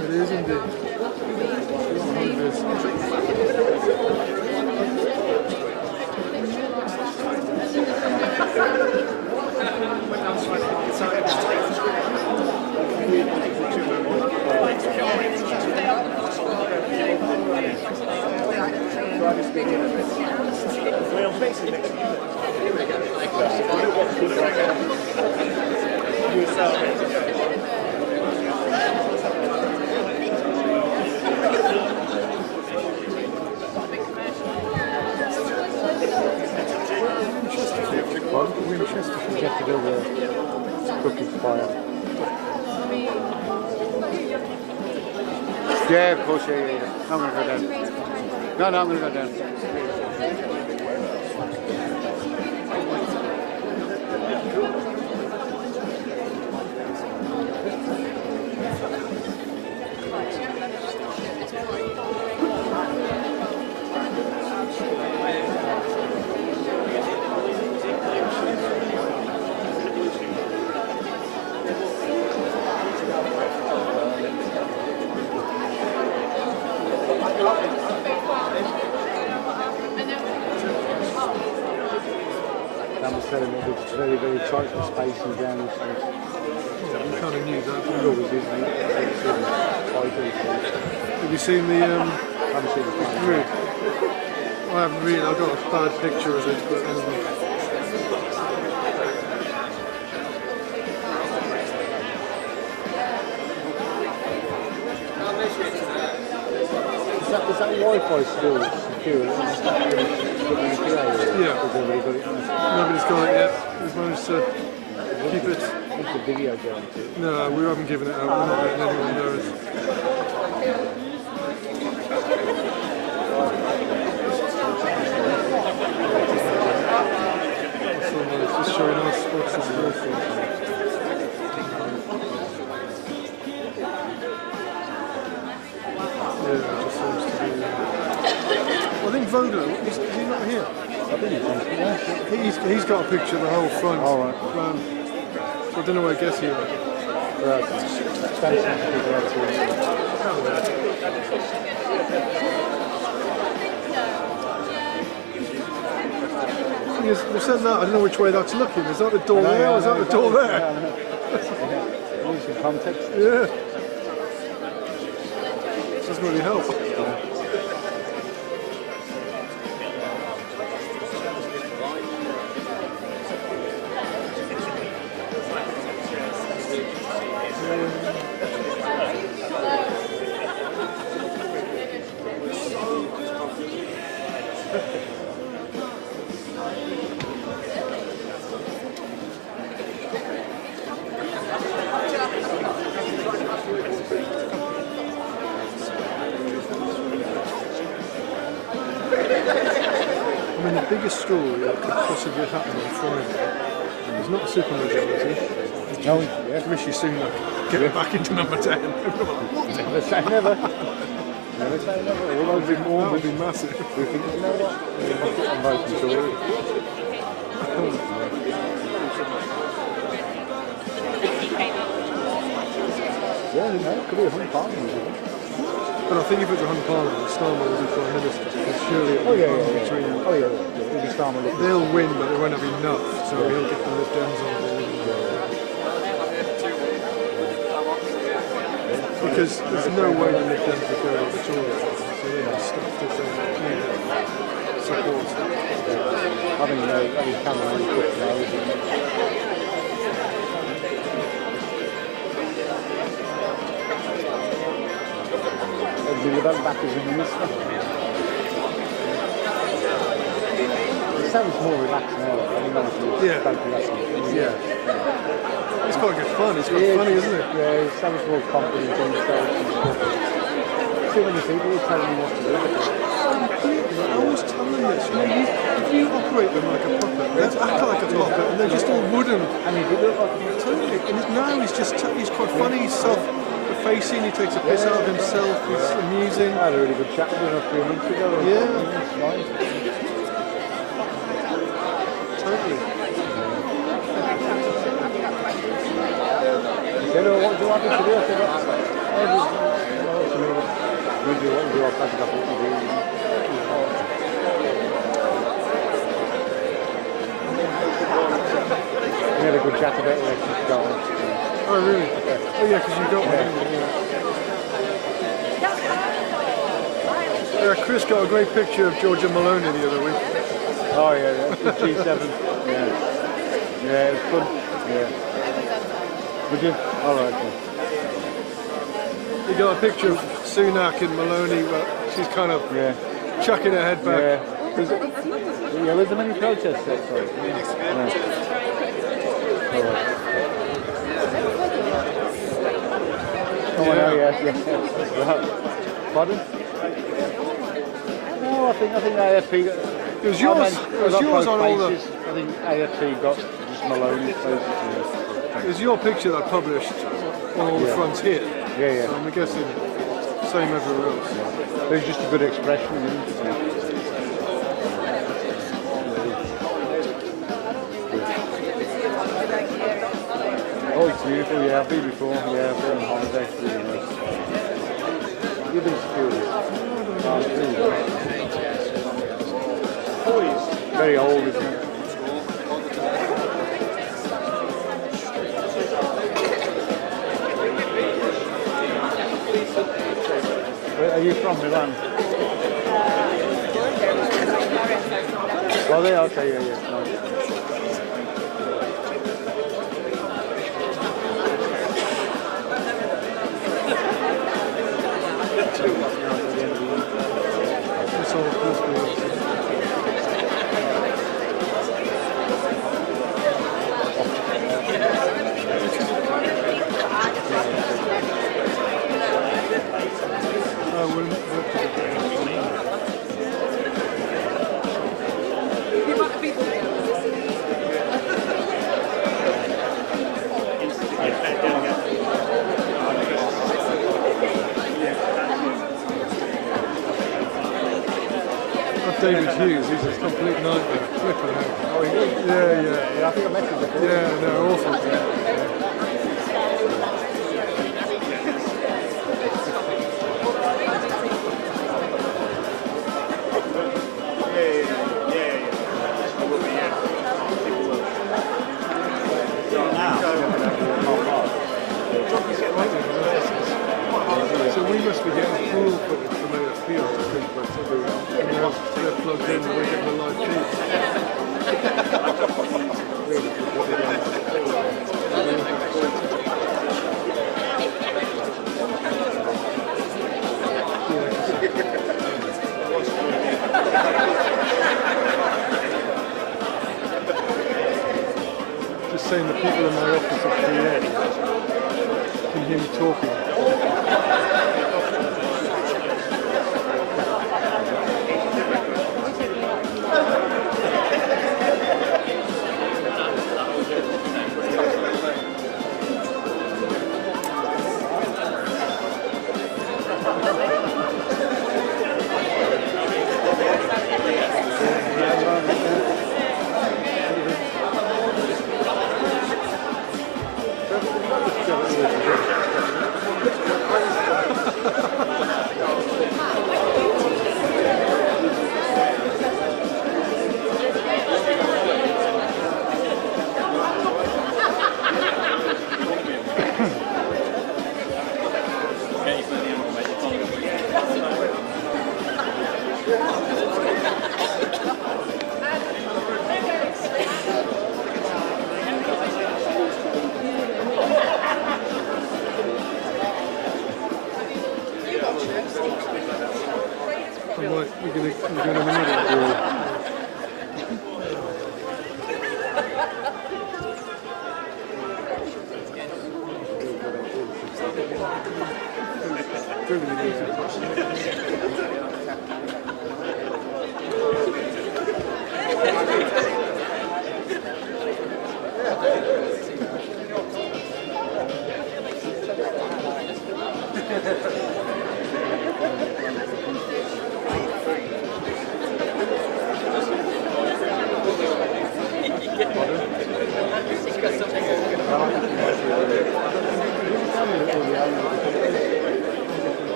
It is indeed. Winchester should get to do the cooking fire. Yeah, of course, yeah. I'm going to go down. No, I'm going to go down. That was telling me it's very, very tight for spacing down the street. Yeah, we kind of knew that. We always did, mate. Have you seen the... I haven't seen the film. I haven't really. I've got a bad picture of it, but... Is that Wi-Fi still secure? Yeah. Nobody's got it yet. We've managed to keep it. What's the video going to? No, we haven't given it out. We're not letting anyone know it. It's just showing our spots as well. Yeah, it just seems to be... I think Vogler, is he not here? I think he's got a picture of the whole front. All right. So I don't know where I guess he is. Right. They've said that, I don't know which way that's looking. Is that the door there or is that the door there? Some context. Yeah. Doesn't really help. I mean, the biggest story that could possibly happen on Friday is not a super majority. No, yeah. Rishi Sunak getting back into number 10. Never say never. Never say never. All would be massive. Do you think, you know what? I'm voting Tory. Yeah, you know, it could be a hung parliament. But I think if it's a hung parliament, Starmer will be Prime Minister. Because surely it'll be between... Oh yeah, it'll be Starmer. They'll win, but they won't have enough, so he'll get the Lib Dems on board. Because there's no way the Lib Dems would go with the Tories, so they're not stuffed if they need support. I think that is Cameron quick now, isn't it? The Liberal back as a minister. It sounds more relaxed now. I mean, yeah. Yeah. It's quite good fun. It's quite funny, isn't it? Yeah, it sounds more confident in himself. Too many people are telling me what to do. I always tell them this. You know, if you operate them like a puppet, they act like a puppet, and they're just all wooden. And he did look like a puppet. Totally. And now he's quite funny. He's facing, he takes a piss out of himself, he's amusing. I had a really good chat with him a few months ago. Yeah. Nice. Totally. He said, oh, what do you want me to do? I said, what do you do? I'll pack it up what you do. We had a good chat about electric cars. Oh, really? Yeah. Oh, yeah, because you got one. Yeah, Chris got a great picture of Georgia Maloney the other week. Oh, yeah, the G7. Yeah. Yeah, it was fun. Yeah. Would you? All right. You got a picture of Sunak and Maloney, but she's kind of chucking her head back. Yeah. Was there many protests there? Sorry. Yeah. All right. Oh, yeah. Right. Pardon? No, I think AFP got... It was yours, on all the... I think AFP got just Maloney's places. It was your picture that published on all the fronts here. Yeah. So I'm guessing same everywhere else. It was just a good expression, isn't it? Oh, it's beautiful, yeah, I've been before, yeah, I've been on holiday, really nice. You've been security. Very old, isn't it? Where are you from, Milan? Oh, they are, okay, yeah. Nice. It's all crispy. David Hughes, he's a complete nightmare. Flipping out. Oh, he is? Yeah. I think I met him before. Yeah, no, awful. So we must be getting cool footage from AFP on the thing, but they're plugged in and we're getting a live feed. Just saying the people in my office at the end can hear me talking. You're gonna minute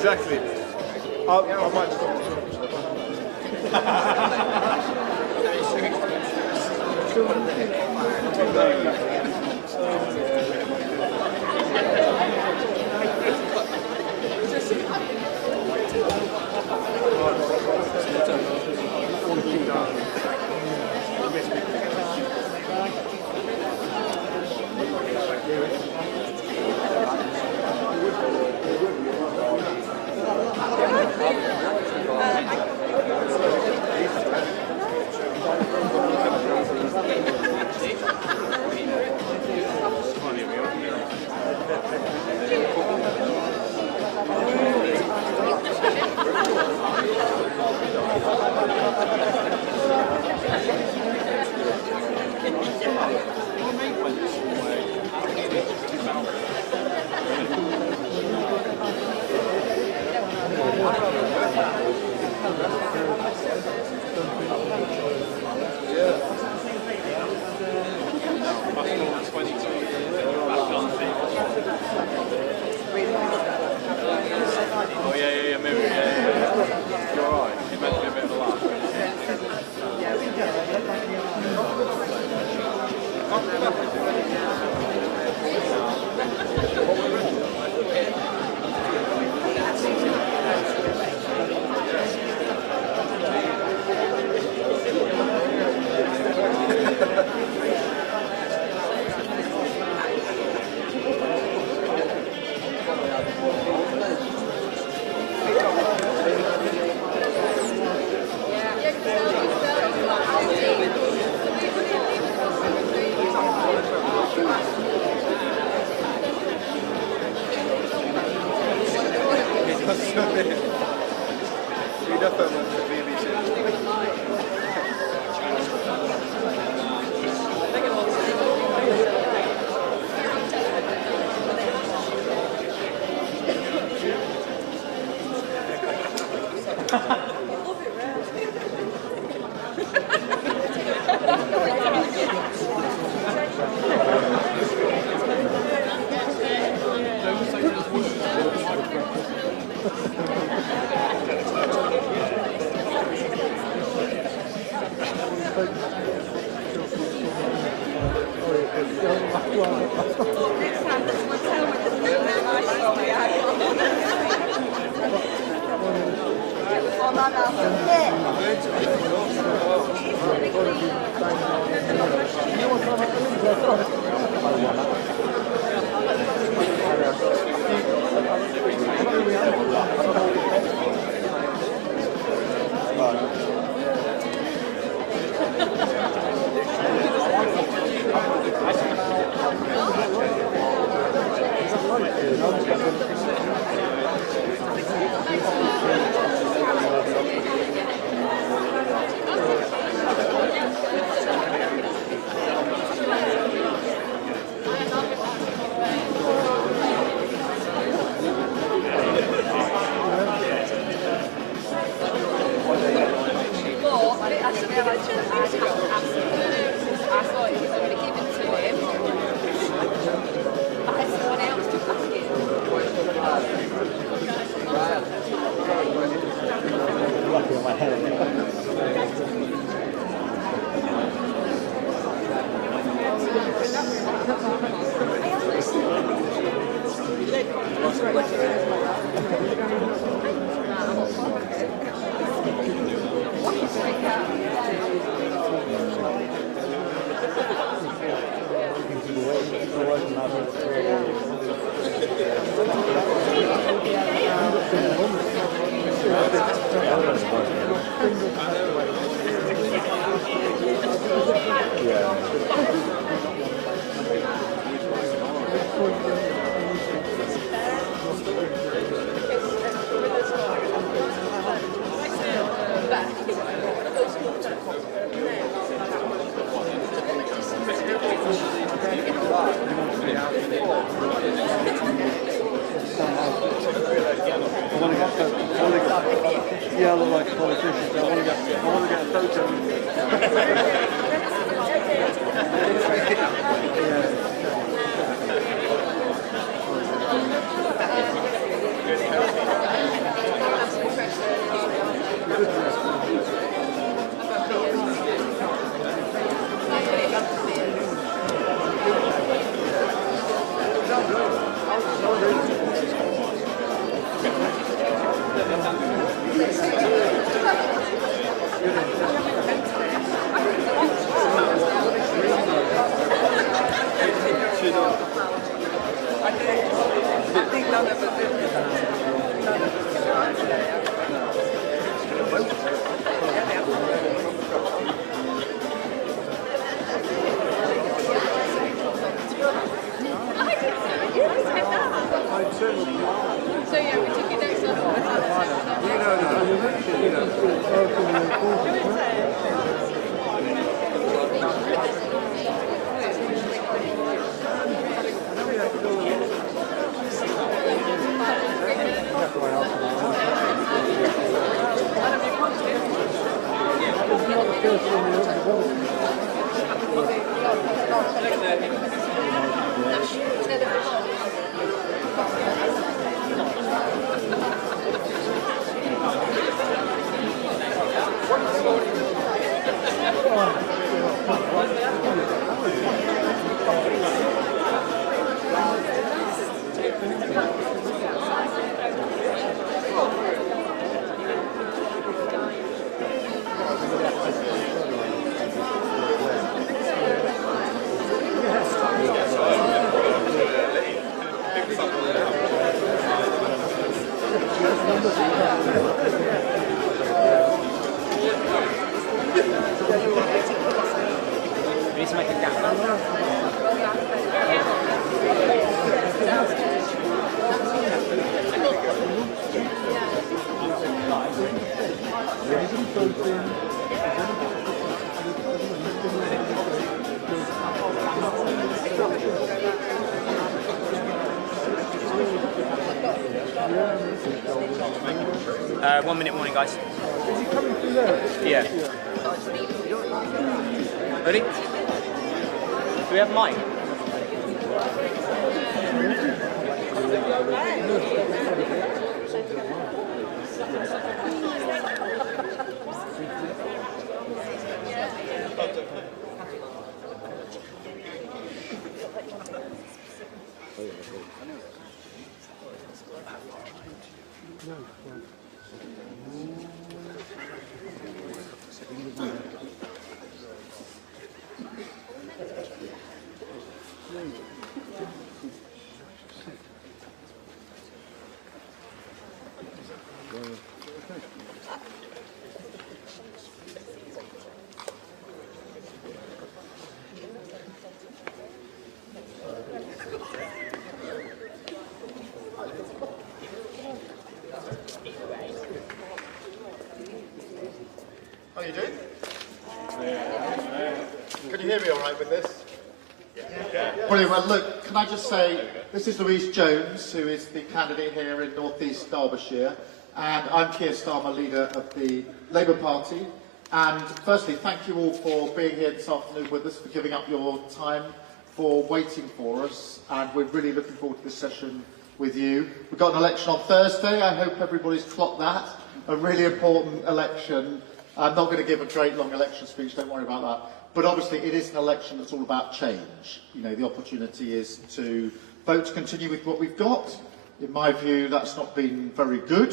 Exactly. I might Yeah, I look like a politician, so I want to get a photo. One minute warning, guys. Is he coming through there? Yeah. Ready? Do we have Mike? Can you hear me all right with this? Yeah. Brilliant. Well, look, can I just say, this is Louise Jones, who is the candidate here in North East Derbyshire, and I'm Keir Starmer, leader of the Labour Party. And firstly, thank you all for being here this afternoon with us, for giving up your time, for waiting for us, and we're really looking forward to this session with you. We've got an election on Thursday. I hope everybody's clocked that. A really important election. I'm not going to give a great long election speech, don't worry about that. But obviously it is an election that's all about change. You know, the opportunity is to vote to continue with what we've got. In my view, that's not been very good.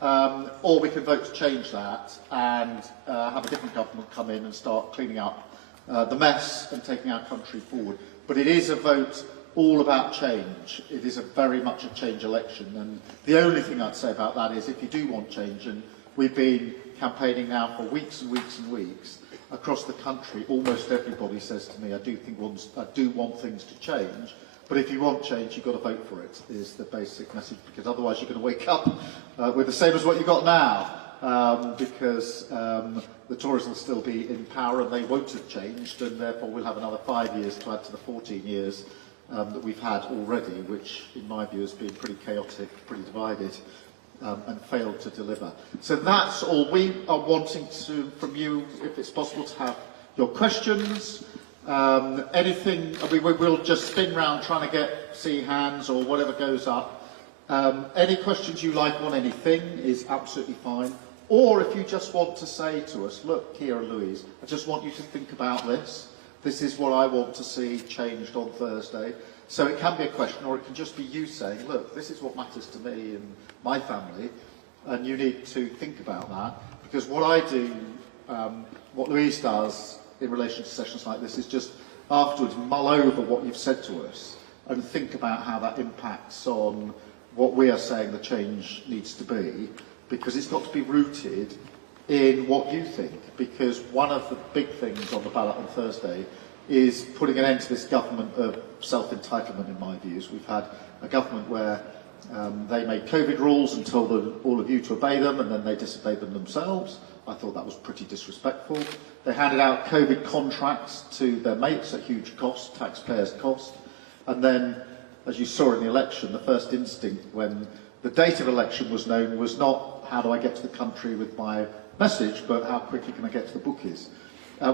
Or we can vote to change that and have a different government come in and start cleaning up the mess and taking our country forward. But it is a vote all about change. It is very much a change election. And the only thing I'd say about that is if you do want change, and we've been campaigning now for weeks and weeks and weeks across the country, almost everybody says to me, I do want things to change, but if you want change, you've got to vote for it, is the basic message, because otherwise you're going to wake up with the same as what you've got now, because the Tories will still be in power and they won't have changed, and therefore we'll have another 5 years to add to the 14 years that we've had already, which in my view has been pretty chaotic, pretty divided, and failed to deliver. So that's all. We are wanting to, from you, if it's possible, to have your questions. Anything, we'll just spin round trying to see hands or whatever goes up. Any questions you like on anything is absolutely fine. Or if you just want to say to us, look, Keir and Louise, I just want you to think about this. This is what I want to see changed on Thursday. So it can be a question, or it can just be you saying, look, this is what matters to me and my family, and you need to think about that. Because what I do, what Louise does in relation to sessions like this is just afterwards mull over what you've said to us and think about how that impacts on what we are saying the change needs to be, because it's got to be rooted in what you think. Because one of the big things on the ballot on Thursday is putting an end to this government of self-entitlement, in my views. We've had a government where they made COVID rules and told all of you to obey them, and then they disobeyed them themselves. I thought that was pretty disrespectful. They handed out COVID contracts to their mates at huge cost, taxpayers' cost. And then, as you saw in the election, the first instinct when the date of election was known was not how do I get to the country with my message, but how quickly can I get to the bookies.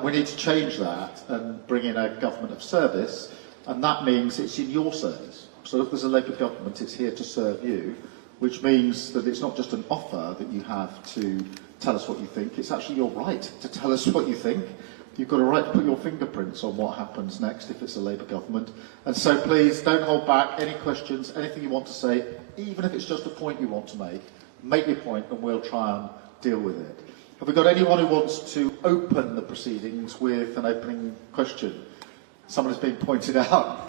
We need to change that and bring in a government of service, and that means it's in your service. So if there's a Labour government, it's here to serve you, which means that it's not just an offer that you have to tell us what you think, it's actually your right to tell us what you think. You've got a right to put your fingerprints on what happens next if it's a Labour government. And so please don't hold back. Any questions, anything you want to say, even if it's just a point you want to make your point and we'll try and deal with it. Have we got anyone who wants to open the proceedings with an opening question? Someone has been pointed out.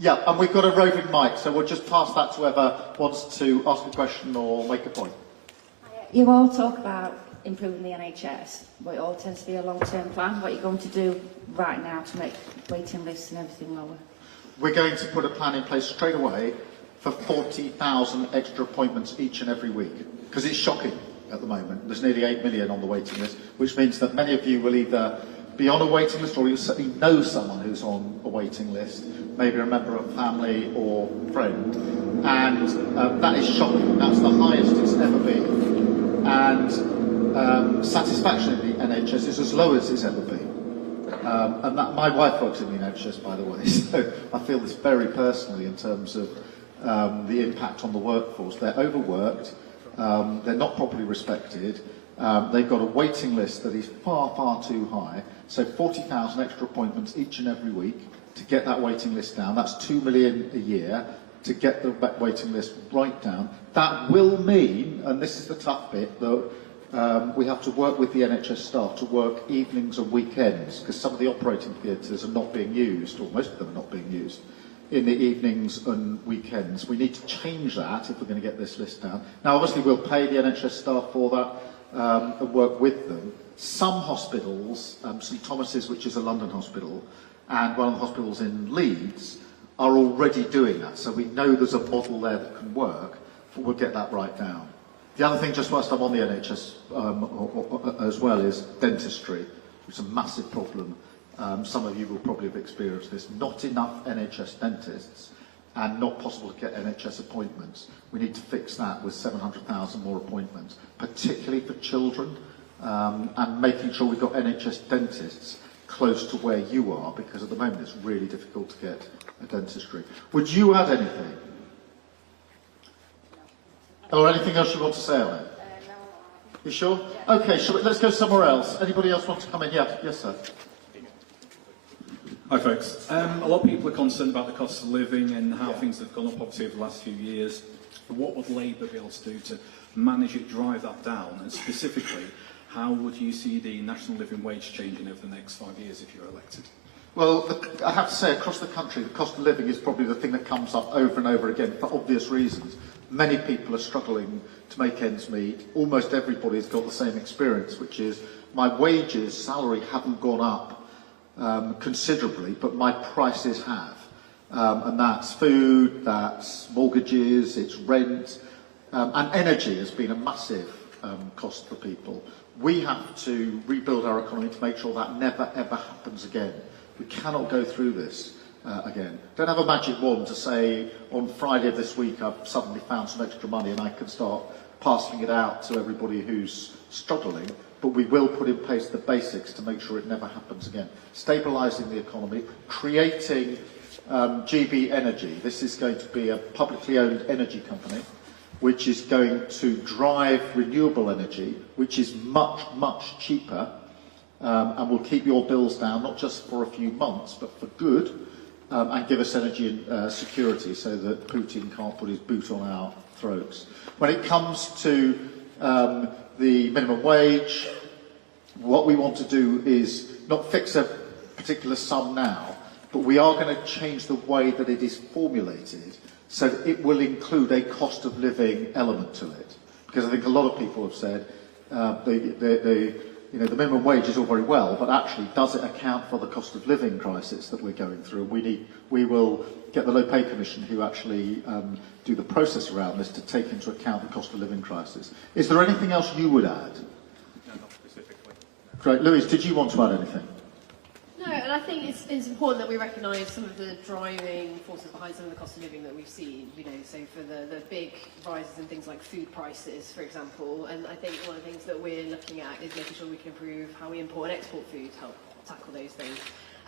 Yeah, and we've got a roving mic, so we'll just pass that to whoever wants to ask a question or make a point. You all talk about improving the NHS, but it all tends to be a long-term plan. What are you going to do right now to make waiting lists and everything lower? We're going to put a plan in place straight away for 40,000 extra appointments each and every week, because it's shocking at the moment. There's nearly 8 million on the waiting list, which means that many of you will either be on a waiting list or you certainly know someone who's on a waiting list, maybe a member of family or friend, and that is shocking. That's the highest it's ever been, and satisfaction in the NHS is as low as it's ever been. And that, my wife works in the NHS, by the way, so I feel this very personally in terms of the impact on the workforce. They're overworked, they're not properly respected, they've got a waiting list that is far, far too high, so 40,000 extra appointments each and every week to get that waiting list down. That's 2 million a year to get the waiting list right down. That will mean, and this is the tough bit, that we have to work with the NHS staff to work evenings and weekends, because some of the operating theatres are not being used, or most of them are not being used, in the evenings and weekends. We need to change that if we're going to get this list down. Now, obviously, we'll pay the NHS staff for that and work with them. Some hospitals, St Thomas's, which is a London hospital, and one of the hospitals in Leeds, are already doing that. So we know there's a model there that can work. We'll get that right down. The other thing, just whilst I'm on the NHS as well, is dentistry, which is a massive problem Some of you will probably have experienced this. Not enough NHS dentists and not possible to get NHS appointments. We need to fix that with 700,000 more appointments, particularly for children, and making sure we've got NHS dentists close to where you are, because at the moment it's really difficult to get a dentistry. Would you add anything? Or anything else you want to say on it? No. You sure? Yeah. Okay, let's go somewhere else. Anybody else want to come in? Yeah, yes, sir. Hi folks. A lot of people are concerned about the cost of living and how things have gone up obviously over the last few years. What would Labour be able to do to manage it, drive that down? And specifically, how would you see the national living wage changing over the next 5 years if you're elected? Well, I have to say, across the country, the cost of living is probably the thing that comes up over and over again for obvious reasons. Many people are struggling to make ends meet. Almost everybody's got the same experience, which is my wages, salary haven't gone up considerably, but my prices have. And that's food, that's mortgages, it's rent, and energy has been a massive cost for people. We have to rebuild our economy to make sure that never ever happens again. We cannot go through this again. Don't have a magic wand to say on Friday of this week I've suddenly found some extra money and I can start passing it out to everybody who's struggling, but we will put in place the basics to make sure it never happens again. Stabilising the economy, creating GB Energy. This is going to be a publicly owned energy company which is going to drive renewable energy, which is much, much cheaper and will keep your bills down, not just for a few months, but for good, and give us energy security so that Putin can't put his boot on our throats. When it comes to the minimum wage, what we want to do is not fix a particular sum now, but we are going to change the way that it is formulated so that it will include a cost of living element to it. Because I think a lot of people have said the minimum wage is all very well, but actually does it account for the cost of living crisis that we're going through? We will get the Low Pay Commission who actually do the process around this to take into account the cost of living crisis. Is there anything else you would add? No, not specifically. Great. Louise, did you want to add anything? No, and I think it's important that we recognise some of the driving forces behind some of the cost of living that we've seen, so for the big rises in things like food prices, for example, and I think one of the things that we're looking at is making sure we can improve how we import and export food to help tackle those things.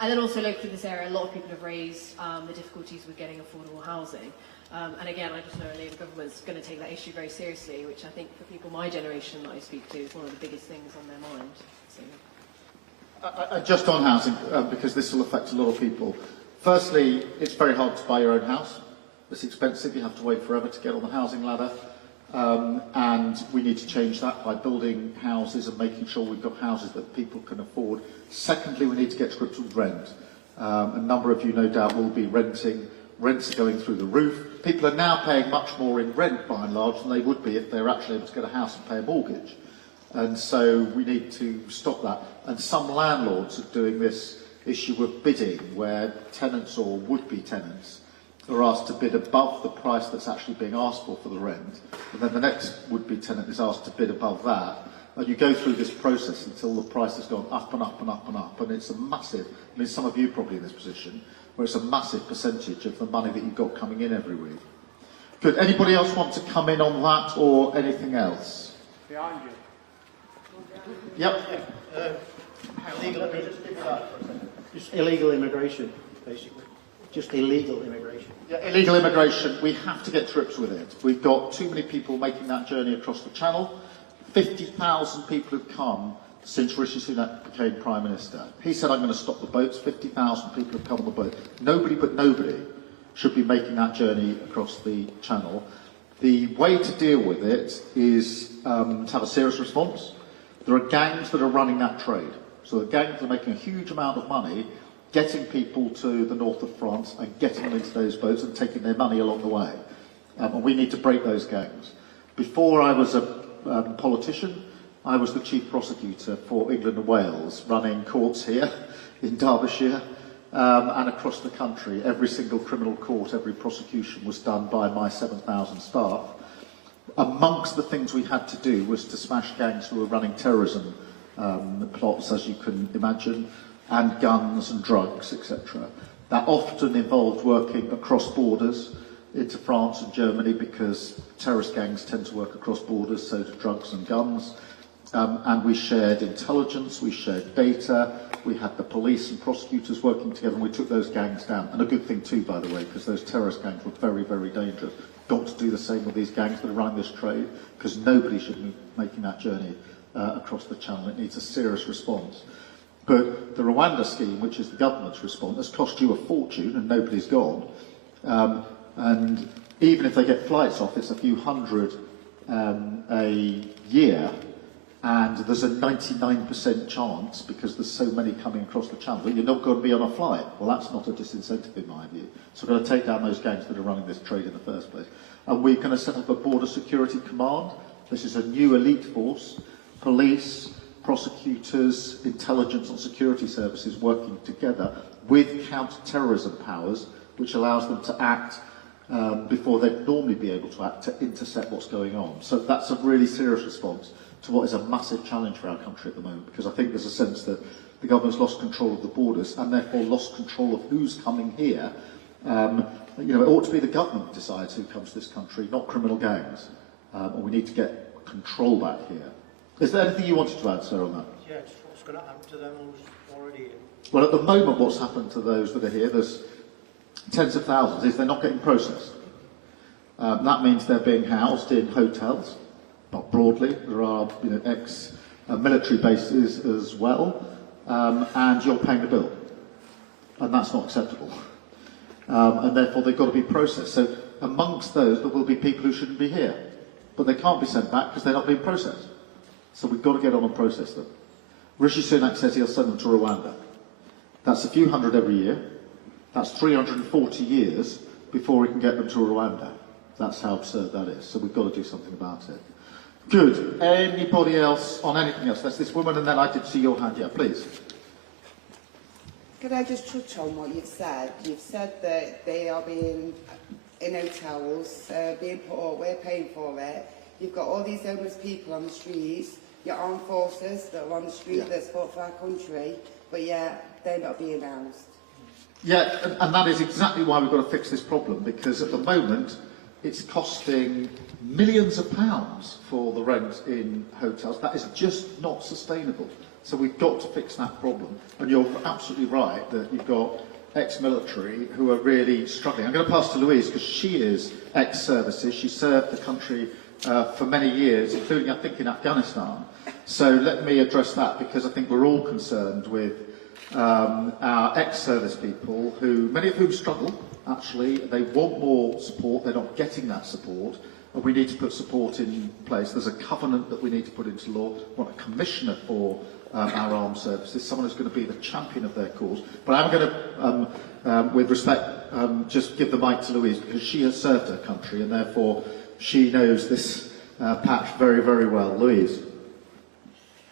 And then also locally in this area, a lot of people have raised the difficulties with getting affordable housing. And again, I just know a Labour government's going to take that issue very seriously, which I think for people my generation that I speak to is one of the biggest things on their mind. So. Just on housing, because this will affect a lot of people. Firstly, it's very hard to buy your own house. It's expensive. You have to wait forever to get on the housing ladder. And we need to change that by building houses and making sure we've got houses that people can afford. Secondly, we need to get to grips with rent. A number of you, no doubt, will be renting. Rents are going through the roof. People are now paying much more in rent, by and large, than they would be if they were actually able to get a house and pay a mortgage. And so we need to stop that. And some landlords are doing this issue of bidding, where tenants or would-be tenants are asked to bid above the price that's actually being asked for the rent. And then the next would-be tenant is asked to bid above that. And you go through this process until the price has gone up and up and up and up. And it's a massive, some of you are probably in this position, where it's a massive percentage of the money that you've got coming in every week. Good. Anybody else want to come in on that or anything else? Behind you. Yep. Just illegal immigration, basically. Just illegal immigration. Yeah, illegal immigration, we have to get to grips with it. We've got too many people making that journey across the Channel. 50,000 people have come since Rishi Sunak became Prime Minister. He said, I'm going to stop the boats. 50,000 people have come on the boat. Nobody but nobody should be making that journey across the Channel. The way to deal with it is to have a serious response. There are gangs that are running that trade. So the gangs are making a huge amount of money, getting people to the north of France and getting them into those boats and taking their money along the way. And we need to break those gangs. Before I was a politician, I was the chief prosecutor for England and Wales, running courts here in Derbyshire and across the country. Every single criminal court, every prosecution was done by my 7,000 staff. Amongst the things we had to do was to smash gangs who were running terrorism plots, as you can imagine, and guns and drugs, etc. That often involved working across borders into France and Germany, because terrorist gangs tend to work across borders, so do drugs and guns. And we shared intelligence, we shared data, we had the police and prosecutors working together, and we took those gangs down. And a good thing too, by the way, because those terrorist gangs were very, very dangerous. Got to do the same with these gangs that are running this trade, because nobody should be making that journey across the channel. It needs a serious response. But the Rwanda scheme, which is the government's response, has cost you a fortune, and nobody's gone. And even if they get flights off, it's a few hundred a year. And there's a 99% chance, because there's so many coming across the channel, that you're not going to be on a flight. Well, that's not a disincentive in my view. So we're going to take down those gangs that are running this trade in the first place. And we're going to set up a border security command. This is a new elite force, police, prosecutors, intelligence and security services working together with counter-terrorism powers, which allows them to act before they'd normally be able to act, to intercept what's going on. So that's a really serious response to what is a massive challenge for our country at the moment, because I think there's a sense that the government's lost control of the borders and therefore lost control of who's coming here. It ought to be the government that decides who comes to this country, not criminal gangs. And we need to get control back here. Is there anything you wanted to add, sir, on that? Yeah, just what's going to happen to them who's already here? Well, at the moment, what's happened to those that are here, there's tens of thousands, is they're not getting processed. That means they're being housed in hotels. Not broadly, there are ex-military bases as well, and you're paying the bill, and that's not acceptable. And therefore they've got to be processed. So amongst those, there will be people who shouldn't be here, but they can't be sent back because they're not being processed. So we've got to get on and process them. Rishi Sunak says he'll send them to Rwanda. That's a few hundred every year. That's 340 years before we can get them to Rwanda. That's how absurd that is. So we've got to do something about it. Good. Anybody else on anything else? That's this woman, and then I did see your hand. Yeah, please. Could I just touch on what you've said? You've said that they are being in hotels, being put up, we're paying for it. You've got all these homeless people on the streets, your armed forces that are on the street that fought for our country, but they're not being housed. Yeah, and that is exactly why we've got to fix this problem, because at the moment it's costing millions of pounds for the rent in hotels. That is just not sustainable. So we've got to fix that problem. And you're absolutely right that you've got ex-military who are really struggling. I'm going to pass to Louise, because she is ex-services. She served the country for many years, including, I think, in Afghanistan. So let me address that, because I think we're all concerned with our ex-service people, who many of whom struggle. Actually, they want more support. They're not getting that support. And we need to put support in place. There's a covenant that we need to put into law. We want a commissioner for our armed services, someone who's going to be the champion of their cause. But I'm going to, with respect, just give the mic to Louise, because she has served her country, and therefore she knows this patch very, very well. Louise.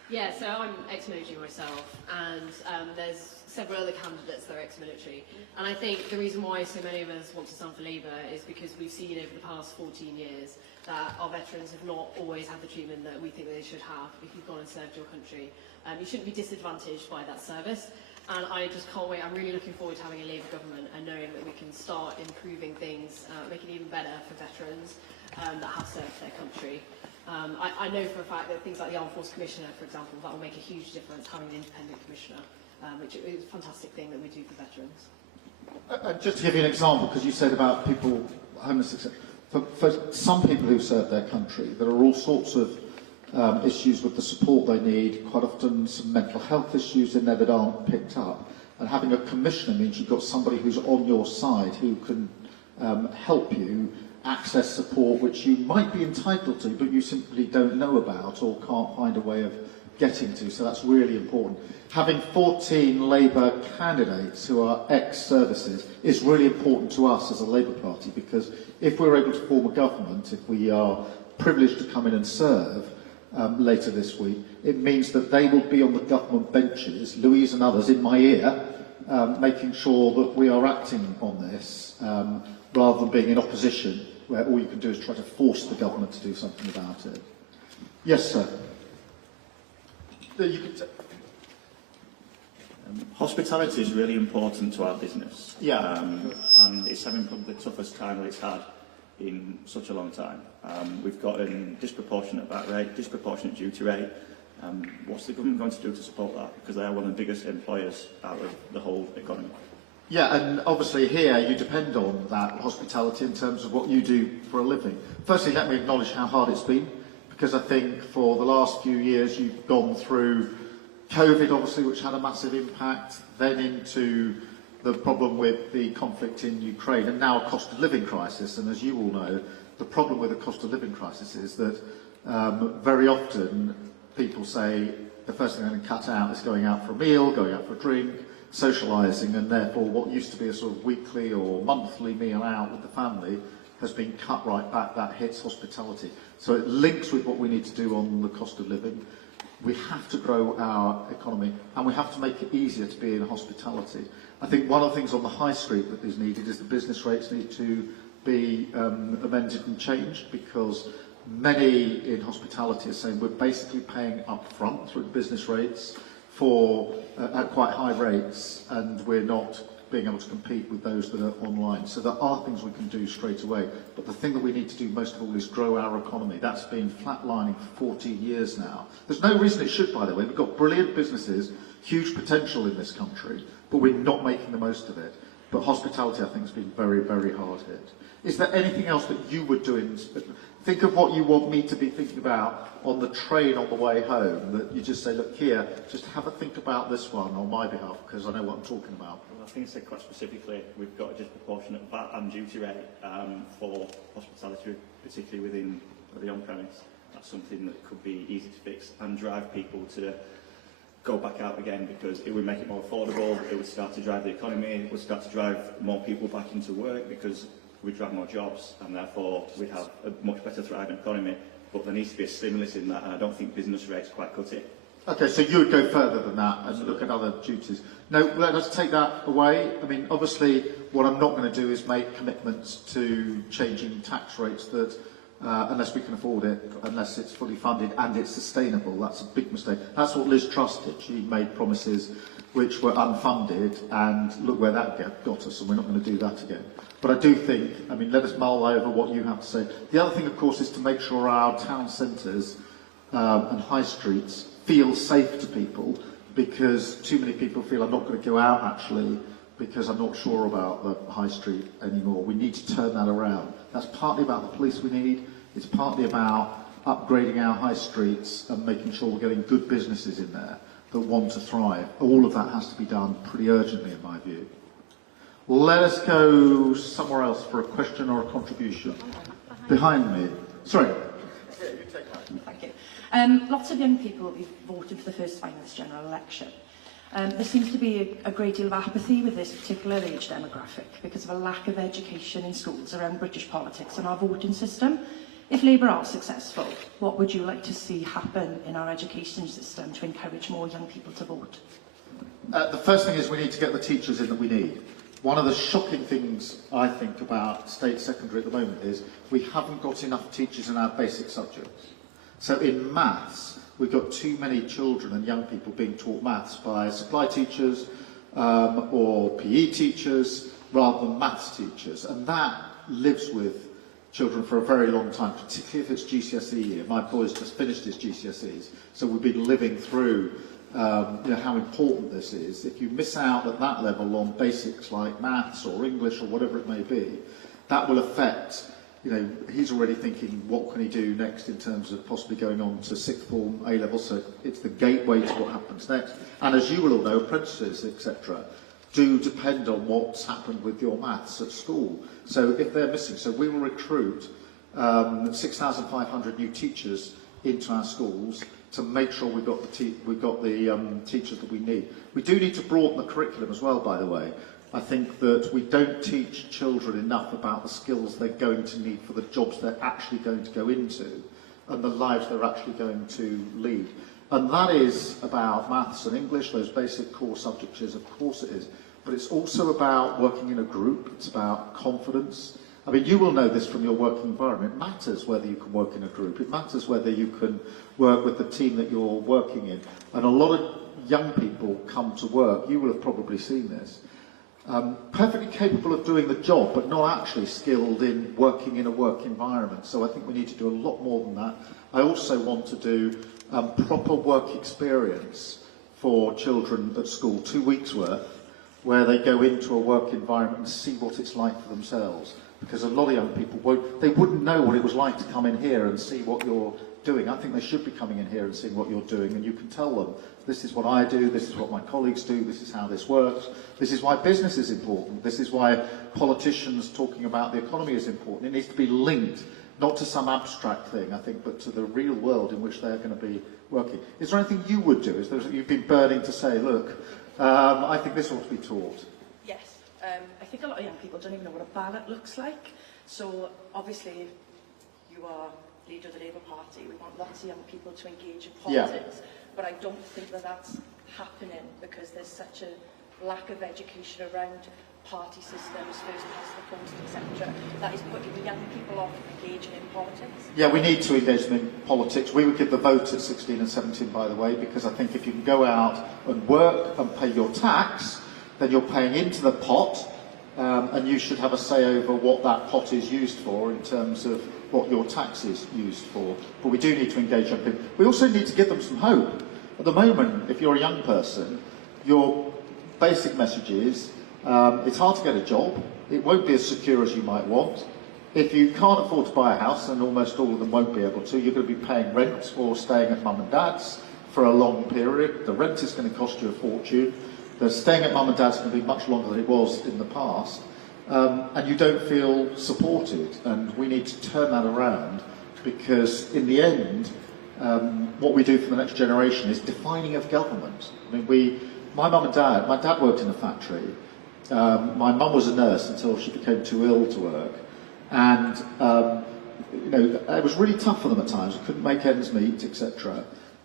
Yeah, so I'm ex-military myself, and there's several other candidates that are ex-military. And I think the reason why so many of us want to stand for Labour is because we've seen over the past 14 years that our veterans have not always had the treatment that we think they should have if you've gone and served your country. You shouldn't be disadvantaged by that service. And I just can't wait. I'm really looking forward to having a Labour government and knowing that we can start improving things, making it even better for veterans that have served their country. I know for a fact that things like the Armed Force Commissioner, for example, that will make a huge difference, having an independent commissioner, which is a fantastic thing that we do for veterans. Just to give you an example, because you said about people, homeless, etc. For some people who serve their country, there are all sorts of issues with the support they need, quite often some mental health issues in there that aren't picked up. And having a commissioner means you've got somebody who's on your side who can help you access support which you might be entitled to, but you simply don't know about or can't find a way of getting to. So that's really important. Having 14 Labour candidates who are ex-services is really important to us as a Labour Party, because if we're able to form a government, if we are privileged to come in and serve later this week, it means that they will be on the government benches, Louise and others in my ear, making sure that we are acting on this, rather than being in opposition, where all you can do is try to force the government to do something about it. Yes, sir. You can Hospitality is really important to our business. Yeah. And it's having probably the toughest time that it's had in such a long time. We've got a disproportionate VAT rate, disproportionate duty rate. What's the government going to do to support that? Because they are one of the biggest employers out of the whole economy. Yeah, and obviously here you depend on that hospitality in terms of what you do for a living. Firstly, let me acknowledge how hard it's been, because I think for the last few years you've gone through COVID, obviously, which had a massive impact, then into the problem with the conflict in Ukraine, and now a cost of living crisis. And as you all know, the problem with the cost of living crisis is that very often people say the first thing they're going to cut out is going out for a meal, going out for a drink, socialising, and therefore what used to be a sort of weekly or monthly meal out with the family has been cut right back. That hits hospitality. So it links with what we need to do on the cost of living. We have to grow our economy, and we have to make it easier to be in hospitality. I think one of the things on the high street that is needed is the business rates need to be amended and changed, because many in hospitality are saying we're basically paying up front through the business rates for at quite high rates, and we're not being able to compete with those that are online. So there are things we can do straight away, but the thing that we need to do most of all is grow our economy. That's been flatlining for 14 years now. There's no reason it should, by the way. We've got brilliant businesses, huge potential in this country, but we're not making the most of it. But hospitality, I think, has been very, very hard hit. Is there anything else that you would do in... Think of what you want me to be thinking about on the train on the way home, that you just say, look, here, just have a think about this one on my behalf, because I know what I'm talking about. Well, I think I said quite specifically, we've got a disproportionate VAT and duty rate for hospitality, particularly within the on-premise. That's something that could be easy to fix and drive people to go back out again, because it would make it more affordable, it would start to drive the economy, it would start to drive more people back into work, because we'd drive more jobs, and therefore we'd have a much better thriving economy. But there needs to be a stimulus in that, and I don't think business rates quite cut it. Okay, so you would go further than that and look at other duties. No, let us take that away. I mean, obviously, what I'm not going to do is make commitments to changing tax rates that, unless we can afford it, unless it's fully funded and it's sustainable. That's a big mistake. That's what Liz Truss did. She made promises which were unfunded, and look where that got us, and we're not going to do that again. But I do think, I mean, let us mull over what you have to say. The other thing, of course, is to make sure our town centres and high streets feel safe to people, because too many people feel I'm not going to go out, actually, because I'm not sure about the high street anymore. We need to turn that around. That's partly about the police we need. It's partly about upgrading our high streets and making sure we're getting good businesses in there that want to thrive. All of that has to be done pretty urgently, in my view. Let us go somewhere else for a question or a contribution. Behind me. Sorry. Thank you. Lots of young people will be voting for the first time in this general election. There seems to be a great deal of apathy with this particular age demographic because of a lack of education in schools around British politics and our voting system. If Labour are successful, what would you like to see happen in our education system to encourage more young people to vote? The first thing is we need to get the teachers in that we need. One of the shocking things I think about state secondary at the moment is we haven't got enough teachers in our basic subjects. So in maths, we've got too many children and young people being taught maths by supply teachers or PE teachers rather than maths teachers. And that lives with children for a very long time, particularly if it's GCSE year. My boy's just finished his GCSEs, so we've been living through how important this is. If you miss out at that level on basics like maths or English or whatever it may be, that will affect, he's already thinking what can he do next in terms of possibly going on to sixth form, A-level, so it's the gateway to what happens next. And as you will all know, apprentices, etc., do depend on what's happened with your maths at school. So if they're missing, so we will recruit 6,500 new teachers into our schools to make sure we've got the teachers that we need. We do need to broaden the curriculum as well, by the way. I think that we don't teach children enough about the skills they're going to need for the jobs they're actually going to go into and the lives they're actually going to lead. And that is about maths and English, those basic core subjects, of course it is. But it's also about working in a group, it's about confidence. I mean, you will know this from your working environment. It matters whether you can work in a group. It matters whether you can work with the team that you're working in. And a lot of young people come to work, you will have probably seen this, perfectly capable of doing the job, but not actually skilled in working in a work environment. So I think we need to do a lot more than that. I also want to do proper work experience for children at school, 2 weeks worth, where they go into a work environment and see what it's like for themselves. Because a lot of young people wouldn't know what it was like to come in here and see what you're doing. I think they should be coming in here and seeing what you're doing, and you can tell them, this is what I do, this is what my colleagues do, this is how this works, this is why business is important, this is why politicians talking about the economy is important. It needs to be linked, not to some abstract thing, I think, but to the real world in which they're going to be working. Is there anything you would do? Is there something you've been burning to say, look, I think this ought to be taught? Yes. I think a lot of young people don't even know what a ballot looks like. So obviously you are leader of the Labour Party. We want lots of young people to engage in politics. Yeah. But I don't think that that's happening because there's such a lack of education around party systems, first past the post, etc. That is putting young people off engaging in politics. Yeah, we need to engage them in politics. We would give the vote at 16 and 17, by the way, because I think if you can go out and work and pay your tax, then you're paying into the pot, and you should have a say over what that pot is used for in terms of what your tax is used for. But we do need to engage young people. We also need to give them some hope. At the moment, if you're a young person, your basic message is, it's hard to get a job, it won't be as secure as you might want. If you can't afford to buy a house, and almost all of them won't be able to, you're going to be paying rent or staying at mum and dad's for a long period. The rent is going to cost you a fortune. The staying at mum and dad's going to be much longer than it was in the past. And you don't feel supported. And we need to turn that around, because in the end, what we do for the next generation is defining of government. I mean, my mum and dad, my dad worked in a factory. My mum was a nurse until she became too ill to work, and you know, it was really tough for them at times. Couldn't make ends meet, etc.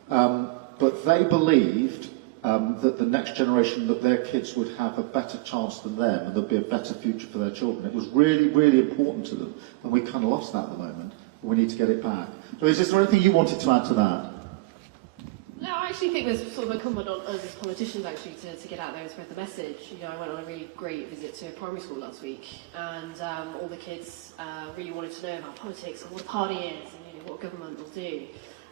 But they believed that the next generation, that their kids would have a better chance than them, and there'd be a better future for their children. It was really, really important to them, and we kind of lost that at the moment. We need to get it back. So, is there anything you wanted to add to that? No, I actually think there's sort of incumbent on us as politicians actually to get out there and spread the message. You know, I went on a really great visit to a primary school last week, and all the kids really wanted to know about politics and what a party is and, you know, what government will do.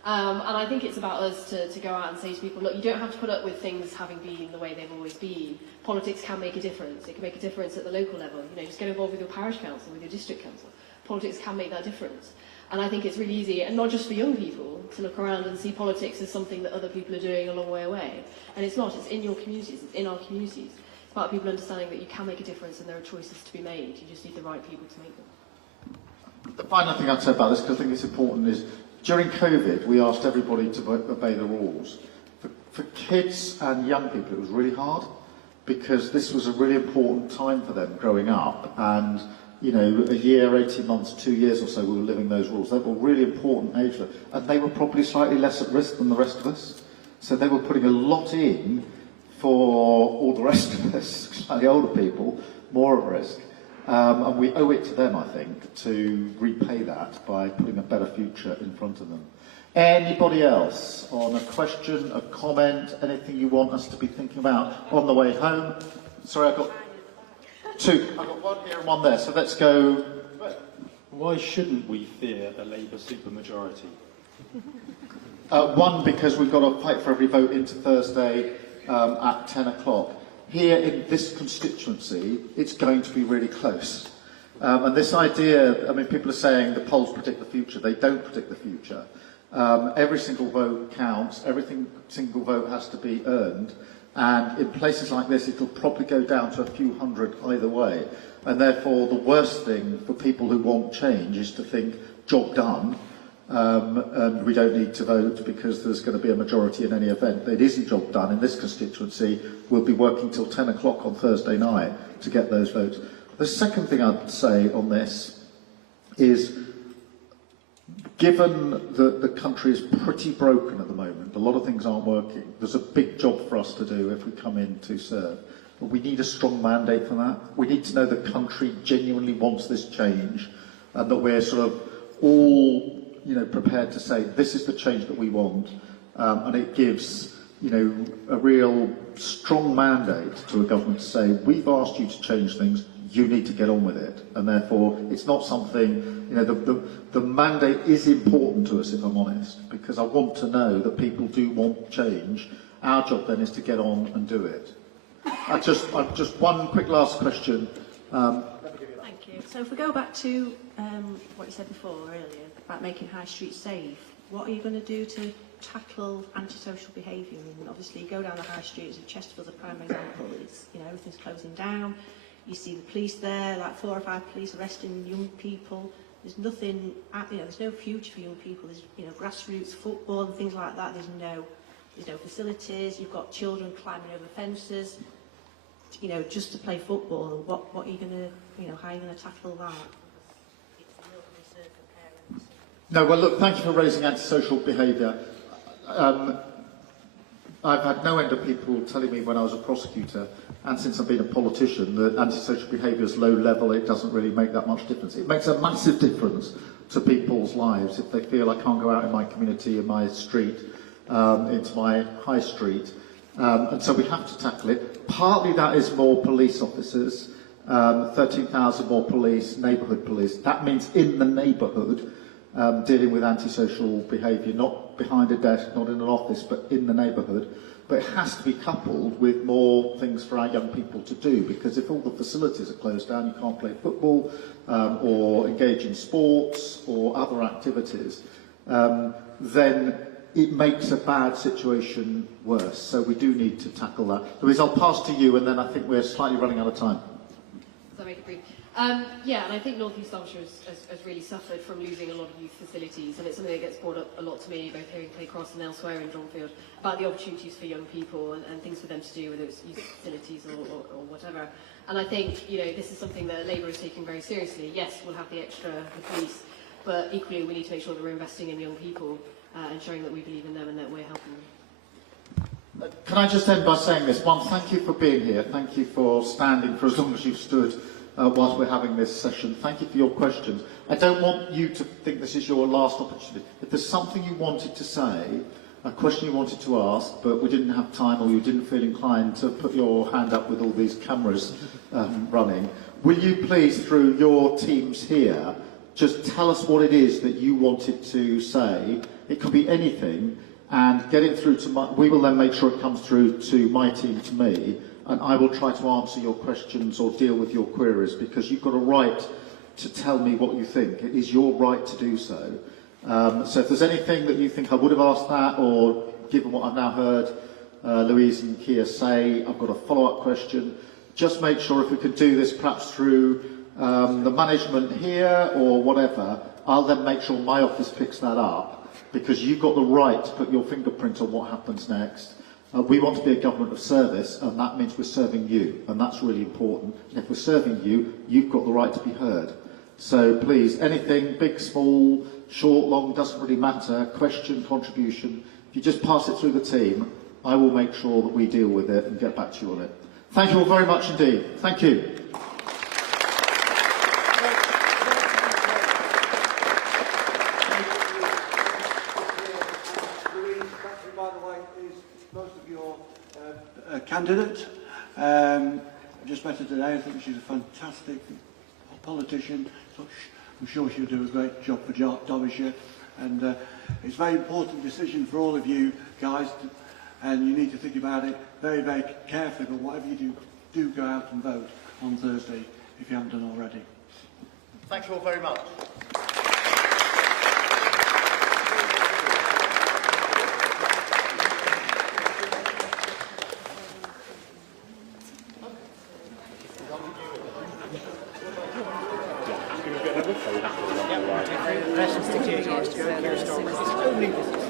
And I think it's about us to go out and say to people, look, you don't have to put up with things having been the way they've always been. Politics can make a difference. It can make a difference at the local level. You know, just get involved with your parish council, with your district council. Politics can make that difference. And I think it's really easy, and not just for young people, to look around and see politics as something that other people are doing a long way away. And it's not. It's in your communities. It's in our communities. It's about people understanding that you can make a difference and there are choices to be made. You just need the right people to make them. The final thing I'd say about this, because I think it's important, is during COVID, we asked everybody to obey the rules. For kids and young people, it was really hard, because this was a really important time for them growing up. And you know, a year, 18 months, 2 years or so, we were living those rules. They were really important age for them, and they were probably slightly less at risk than the rest of us. So they were putting a lot in for all the rest of us, slightly older people, more at risk. And we owe it to them, I think, to repay that by putting a better future in front of them. Anybody else on a question, a comment, anything you want us to be thinking about on the way home? Sorry, I've got two. I've got one here and one there, so let's go. Why shouldn't we fear a Labour supermajority? One, because we've got to fight for every vote into Thursday at 10 o'clock. Here in this constituency, it's going to be really close. And this idea, I mean, people are saying the polls predict the future. They don't predict the future. Every single vote counts. Every single vote has to be earned. And in places like this, it'll probably go down to a few hundred either way. And therefore, the worst thing for people who want change is to think, job done, and we don't need to vote because there's going to be a majority in any event. It isn't job done. In this constituency, we'll be working till 10 o'clock on Thursday night to get those votes. The second thing I'd say on this is, given that the country is pretty broken at the moment, a lot of things aren't working, there's a big job for us to do if we come in to serve. But we need a strong mandate for that. We need to know the country genuinely wants this change, and that we're sort of all, you know, prepared to say, this is the change that we want. And it gives you know, a real strong mandate to a government to say, we've asked you to change things, you need to get on with it. And therefore, it's not something, you know, the mandate is important to us, if I'm honest, because I want to know that people do want change. Our job then is to get on and do it. Just one quick last question. Thank you. So if we go back to what you said before earlier about making high streets safe, what are you going to do to tackle antisocial behaviour? I mean, obviously, you go down the high streets of Chesterfield's a prime example. It's, you know, everything's closing down. You see the police there, like 4 or 5 police arresting young people. There's nothing, you know, there's no future for young people. There's, you know, grassroots football and things like that. There's no facilities. You've got children climbing over fences, you know, just to play football. What are you going to, you know, how are you going to tackle that? No, well, look, thank you for raising antisocial behaviour. I've had no end of people telling me when I was a prosecutor, and since I've been a politician, that antisocial behaviour is low level, it doesn't really make that much difference. It makes a massive difference to people's lives if they feel I can't go out in my community, in my street, into my high street. And so we have to tackle it. Partly that is more police officers, 13,000 more police, neighbourhood police. That means in the neighbourhood, dealing with antisocial behaviour, not behind a desk, not in an office, but in the neighbourhood. But it has to be coupled with more things for our young people to do, because if all the facilities are closed down, you can't play football or engage in sports or other activities, then it makes a bad situation worse. So we do need to tackle that. Louise, I'll pass to you, and then I think we're slightly running out of time. So I'll make it brief. Yeah, and I think North East Derbyshire has really suffered from losing a lot of youth facilities, and it's something that gets brought up a lot to me, both here in Clay Cross and elsewhere in Dronfield, about the opportunities for young people and things for them to do, whether it's youth facilities or whatever. And I think, you know, this is something that Labour is taking very seriously. Yes, we'll have the police, but equally we need to make sure that we're investing in young people and showing that we believe in them and that we're helping them. Can I just end by saying this? One, thank you for being here. Thank you for standing for as long as you've stood whilst we're having this session. Thank you for your questions. I don't want you to think this is your last opportunity. If there's something you wanted to say, a question you wanted to ask, but we didn't have time or you didn't feel inclined to put your hand up with all these cameras running, will you please, through your teams here, just tell us what it is that you wanted to say? It could be anything, and get it through to we will then make sure it comes through to my team, to me, and I will try to answer your questions or deal with your queries, because you've got a right to tell me what you think. It is your right to do so. So if there's anything that you think I would have asked that, or given what I've now heard Louise and Keir say, I've got a follow-up question, just make sure if we could do this perhaps through the management here or whatever, I'll then make sure my office picks that up, because you've got the right to put your fingerprint on what happens next. We want to be a government of service, and that means we're serving you, and that's really important. And if we're serving you, you've got the right to be heard. So please, anything, big, small, short, long, doesn't really matter, question, contribution, if you just pass it through the team, I will make sure that we deal with it and get back to you on it. Thank you all very much indeed. Thank you. Candidate. I just met her today. I think she's a fantastic politician. So I'm sure she'll do a great job for Derbyshire. And it's a very important decision for all of you guys, and you need to think about it very, very carefully. But whatever you do go out and vote on Thursday if you haven't done already. Thank you all very much. Let's just stick to Keir Starmer.